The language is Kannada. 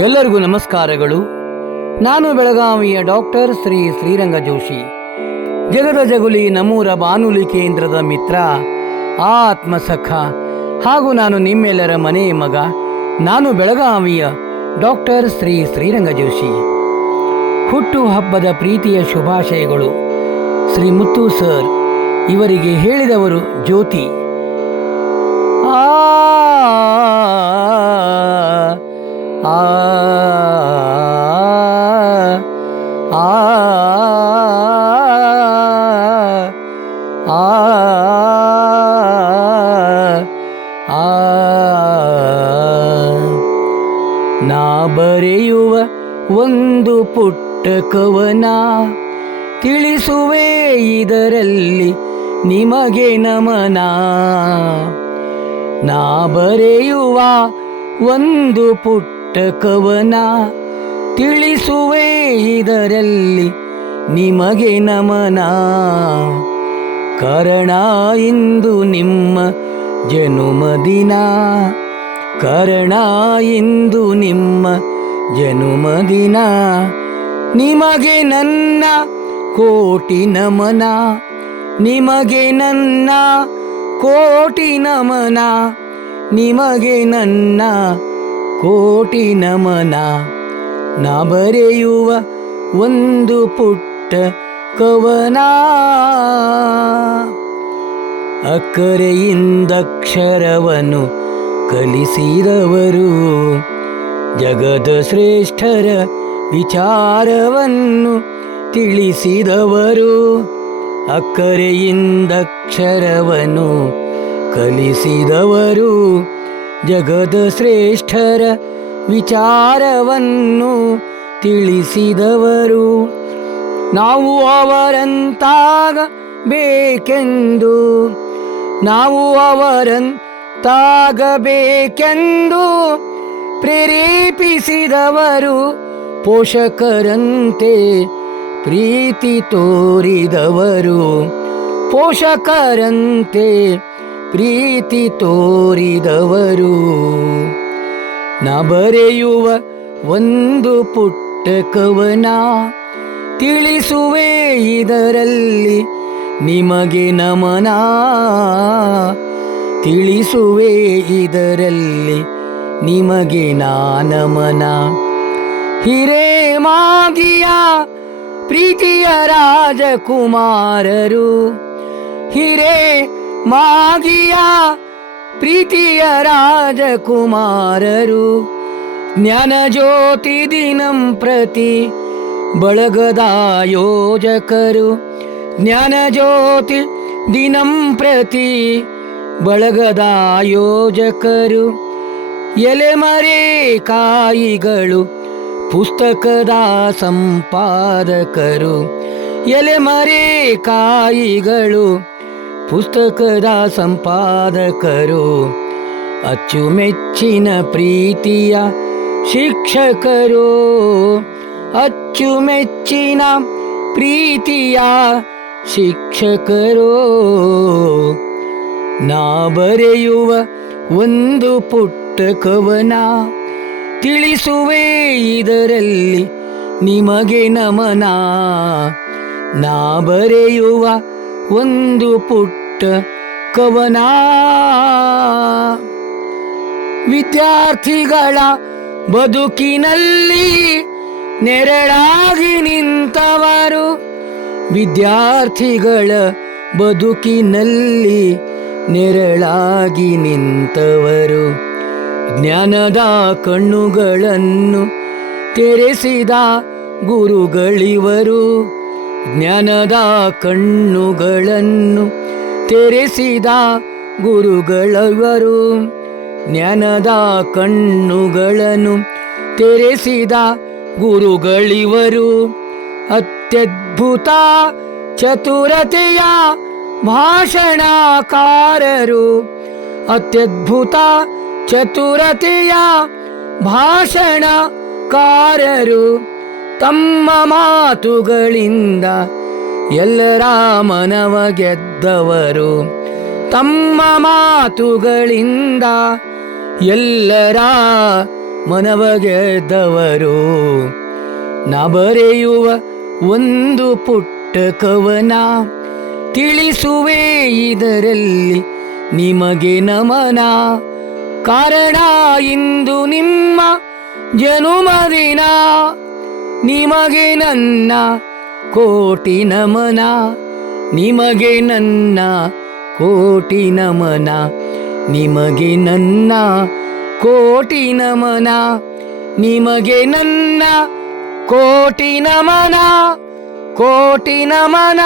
ಎಲ್ಲರಿಗೂ ನಮಸ್ಕಾರಗಳು. ನಾನು ಬೆಳಗಾವಿಯ ಡಾಕ್ಟರ್ ಶ್ರೀರಂಗ ಜೋಶಿ, ಜಗದ ಜಗುಲಿ ನಮ್ಮೂರ ಬಾನುಲಿ ಕೇಂದ್ರದ ಮಿತ್ರ, ಆತ್ಮಸಖ ಹಾಗೂ ನಾನು ನಿಮ್ಮೆಲ್ಲರ ಮನೆಯ ಮಗ. ನಾನು ಬೆಳಗಾವಿಯ ಡಾಕ್ಟರ್ ಶ್ರೀರಂಗ ಜೋಶಿ. ಹುಟ್ಟು ಹಬ್ಬದ ಪ್ರೀತಿಯ ಶುಭಾಶಯಗಳು. ಶ್ರೀ ಮುತ್ತು ಸರ್ ಇವರಿಗೆ ಹೇಳಿದವರು ಜ್ಯೋತಿ. ಆ ಆ ಆ ನಾ ಬರೆಯುವ ಒಂದು ಪುಟ್ಟ ಕವನ, ತಿಳಿಸುವೆ ಇದರಲ್ಲಿ ನಿಮಗೆ ನಮನ. ನಾ ಬರೆಯುವ ಒಂದು ಪುಟ್ಟ ಕವನ, ತಿಳಿಸುವೆ ಇದರಲ್ಲಿ ನಿಮಗೆ ನಮನ. ಕಾರಣ ಇಂದು ನಿಮ್ಮ ಜನುಮದಿನ, ಕಾರಣ ಇಂದು ನಿಮ್ಮ ಜನುಮದಿನ. ನಿಮಗೆ ನನ್ನ ಕೋಟಿ ನಮನ, ನಿಮಗೆ ನನ್ನ ಕೋಟಿ ನಮನ, ನಿಮಗೆ ನನ್ನ ಕೋಟಿ ನಮನ. ನಾ ಬರೆಯುವ ಒಂದು ಪುಟ್ಟ ಕವನ, ಅಕ್ಕರೆಯಿಂದಕ್ಷರವನ್ನು ಕಲಿಸಿದವರು, ಜಗದ ಶ್ರೇಷ್ಠರ ವಿಚಾರವನ್ನು ತಿಳಿಸಿದವರು. ಅಕ್ಕರೆಯಿಂದಕ್ಷರವನ್ನು ಕಲಿಸಿದವರು, ಜಗದ ಶ್ರೇಷ್ಠರ ವಿಚಾರವನ್ನು ತಿಳಿಸಿದವರು. ನಾವು ಅವರಂತಾಗಬೇಕೆಂದು, ನಾವು ಅವರಂತಾಗಬೇಕೆಂದು ಪ್ರೇರೇಪಿಸಿದವರು. ಪೋಷಕರಂತೆ ಪ್ರೀತಿ ತೋರಿದವರು, ಪೋಷಕರಂತೆ ಪ್ರೀತಿ ತೋರಿದವರು. ನಾ ಬರೆಯುವ ಒಂದು ಪುಟ್ಟ ಕವನ, ತಿಳಿಸುವೆ ಇದರಲ್ಲಿ ನಿಮಗೆ ನಮನ. ತಿಳಿಸುವೆ ಇದರಲ್ಲಿ ನಿಮಗೆ ನಮನ. ಹಿರೇಮಾಗಿಯ ಪ್ರೀತಿಯ ರಾಜಕುಮಾರರು, ಹಿರೇ ಮಾಗಿಯ ಪ್ರೀತಿಯ ರಾಜಕುಮಾರರು. ಜ್ಞಾನ ಜ್ಯೋತಿ ದಿನಂ ಪ್ರತಿ ಬಳಗದ ಯೋಜಕರು, ಜ್ಞಾನ ಜ್ಯೋತಿ ದಿನಂ ಪ್ರತಿ ಬಳಗದ ಯೋಜಕರು. ಎಲೆಮರೆ ಕಾಯಿಗಳು ಪುಸ್ತಕದ ಸಂಪಾದಕರು, ಎಲೆಮರೆ ಕಾಯಿಗಳು ಪುಸ್ತಕದ ಸಂಪಾದಕರು. ಅಚ್ಚುಮೆಚ್ಚಿನ ಪ್ರೀತಿಯ ಶಿಕ್ಷಕರು, ಅಚ್ಚುಮೆಚ್ಚಿನ ಪ್ರೀತಿಯ ಶಿಕ್ಷಕರು. ನಾ ಬರೆಯುವ ಒಂದು ಪುಟ್ಟ ಕವನ, ತಿಳಿಸುವೆ ಇದರಲ್ಲಿ ನಿಮಗೆ ನಮನ. ನಾ ಬರೆಯುವ ಒಂದು ಪುಟ್ಟ ಕವನ. ವಿದ್ಯಾರ್ಥಿಗಳ ಬದುಕಿನಲ್ಲಿ ನೆರಳಾಗಿ ನಿಂತವರು, ವಿದ್ಯಾರ್ಥಿಗಳ ಬದುಕಿನಲ್ಲಿ ನೆರಳಾಗಿ ನಿಂತವರು. ಜ್ಞಾನದ ಕಣ್ಣುಗಳನ್ನು ತೆರೆಸಿದ ಗುರುಗಳಿವರು, ಜ್ಞಾನದ ಕಣ್ಣುಗಳನ್ನು ತೆರೆಸಿದ ಗುರುಗಳವರು. ಜ್ಞಾನದ ಕಣ್ಣುಗಳನ್ನು ತೆರೆಸಿದ ಗುರುಗಳಿವರು. ಅತ್ಯದ್ಭುತ ಚತುರತೆಯ ಭಾಷಣಕಾರರು, ಅತ್ಯದ್ಭುತ ಚತುರತೆಯ ಭಾಷಣಕಾರರು. ತಮ್ಮ ಮಾತುಗಳಿಂದ ಎಲ್ಲರ ಮನವ ಗೆದ್ದವರು, ತಮ್ಮ ಮಾತುಗಳಿಂದ ಎಲ್ಲರ ಮನವ ಗೆದ್ದವರು. ನಾ ಬರೆಯುವ ಒಂದು ಪುಟ್ಟ ಕವನ, ತಿಳಿಸುವೆ ಇದರಲ್ಲಿ ನಿಮಗೆ ನಮನ. ಕಾರಣ ಇಂದು ನಿಮ್ಮ ಜನುಮದಿನ, ನಿಮಗೆ ನನ್ನ ಕೋಟಿ ನಮನ. ನಿಮಗೆ ನನ್ನ ಕೋಟಿ ನಮನ. ನಿಮಗೆ ನನ್ನ ಕೋಟಿ ನಮನ. ನಿಮಗೆ ನನ್ನ ಕೋಟಿ ನಮನ. ಕೋಟಿ ನಮನ.